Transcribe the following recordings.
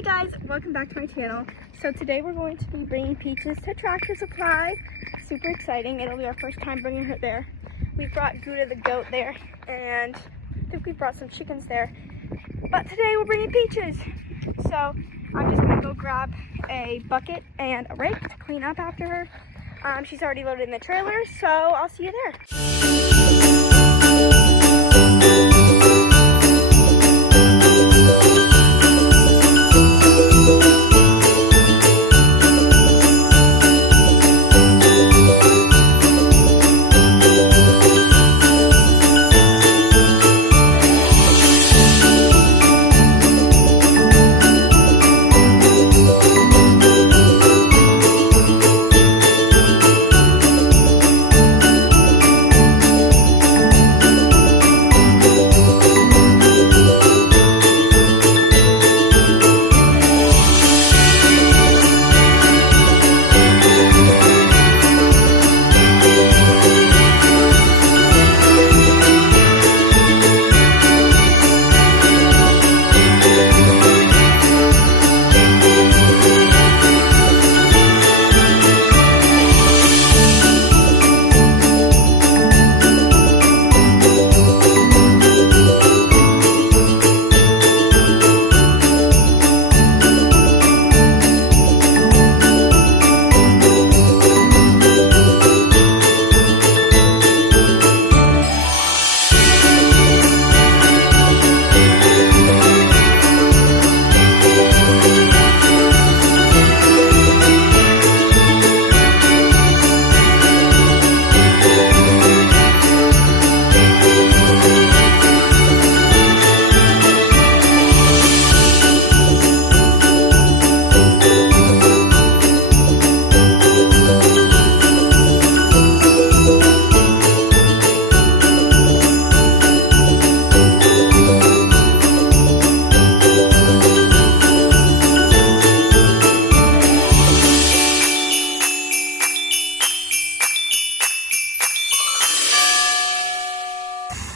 Hey guys, welcome back to my channel. So today we're going to be bringing Peaches to Tractor Supply. Super exciting. It'll be our first time bringing her there. We brought Gouda the goat there, and I think we brought some chickens there. But today we're bringing Peaches. So I'm just gonna go grab a bucket and a rake to clean up after her. She's already loaded in the trailer, so I'll see you there.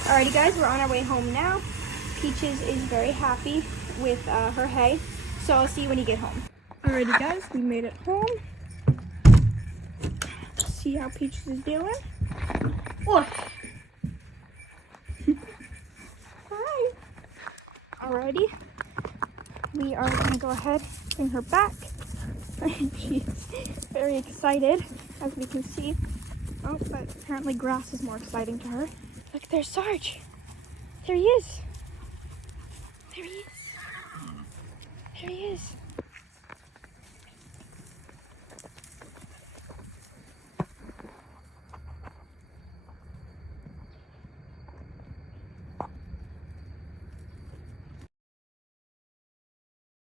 Alrighty guys, we're on our way home now. Peaches is very happy with her hay, so I'll see you when you get home. Alrighty guys, we made it home. See how Peaches is doing. Oh. Hi. Alrighty, we are gonna go ahead and bring her back. She's very excited, as we can see. Oh, but apparently grass is more exciting to her. Look, there's Sarge. There he is. There he is. There he is.